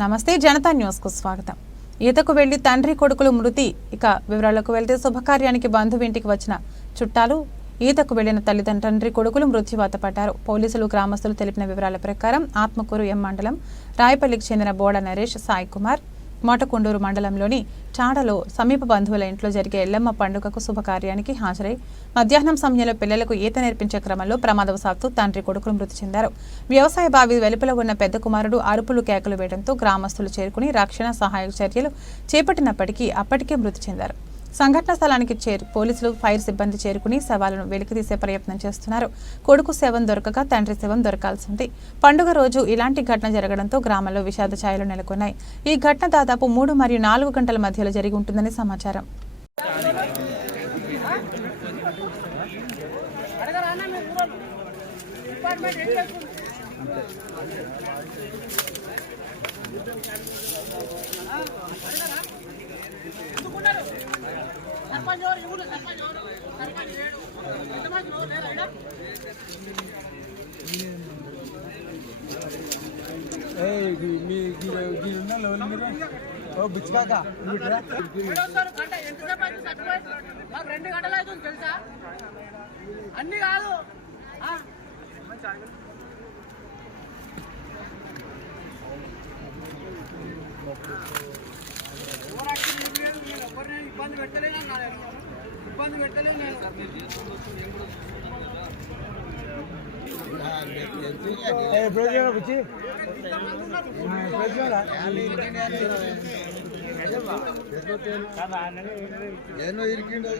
నమస్తే జనతా న్యూస్కు స్వాగతం. ఈతకు వెళ్ళి తండ్రి కొడుకులు మృతి. ఇక వివరాలకు వెళ్తే శుభకార్యానికి బంధువు ఇంటికి వచ్చిన చుట్టాలు ఈతకు వెళ్ళిన తల్లిదండ్రి తండ్రి కొడుకులు మృత్యువాత పడ్డారు పోలీసులు గ్రామస్తులు తెలిపిన వివరాల ప్రకారం ఆత్మకూరు ఎం మండలం రాయపల్లికి చెందిన బోడ నరేష్ సాయి కుమార్ మోటకొండూరు మండలంలోని చాడలో సమీప బంధువుల ఇంట్లో జరిగే ఎల్లమ్మ పండుగకు శుభకార్యానికి హాజరై మధ్యాహ్నం సమయంలో పిల్లలకు ఈత నేర్పించే క్రమంలో ప్రమాదవశాత్తు తండ్రి కొడుకులు మృతి చెందారు. వ్యవసాయ బావి వెలుపల ఉన్న పెద్ద కుమారుడు అరుపులు కేకలు వేయడంతో గ్రామస్తులు చేరుకుని రక్షణ సహాయక చర్యలు చేపట్టినప్పటికీ అప్పటికే మృతి చెందారు. సంఘటన స్థలానికి చేరు పోలీసులు ఫైర్ సిబ్బంది చేరుకుని శవాలను వెలికితీసే ప్రయత్నం చేస్తున్నారు. కొడుకు శవం దొరకగా తండ్రి శవం దొరకాల్సింది. పండుగ రోజు ఇలాంటి ఘటన జరగడంతో గ్రామంలో విషాద ఛాయలు నెలకొన్నాయి. ఈ ఘటన దాదాపు మూడు మరియు నాలుగు గంటల మధ్యలో జరిగి ఉంటుందని సమాచారం. సర్పంచ్ గంట ఎంతసేపు అయితే ఓ మాకు రెండు గంటలు అవుతుంది తెలుసా అన్ని కాదు Thank you అడిగి నేను నేను ఎవరిని ఇబ్బంది పెట్టలేను అన్నా నేను. ఇబ్బంది పెట్టలేను నేను. ఏదో ఇరికిండు.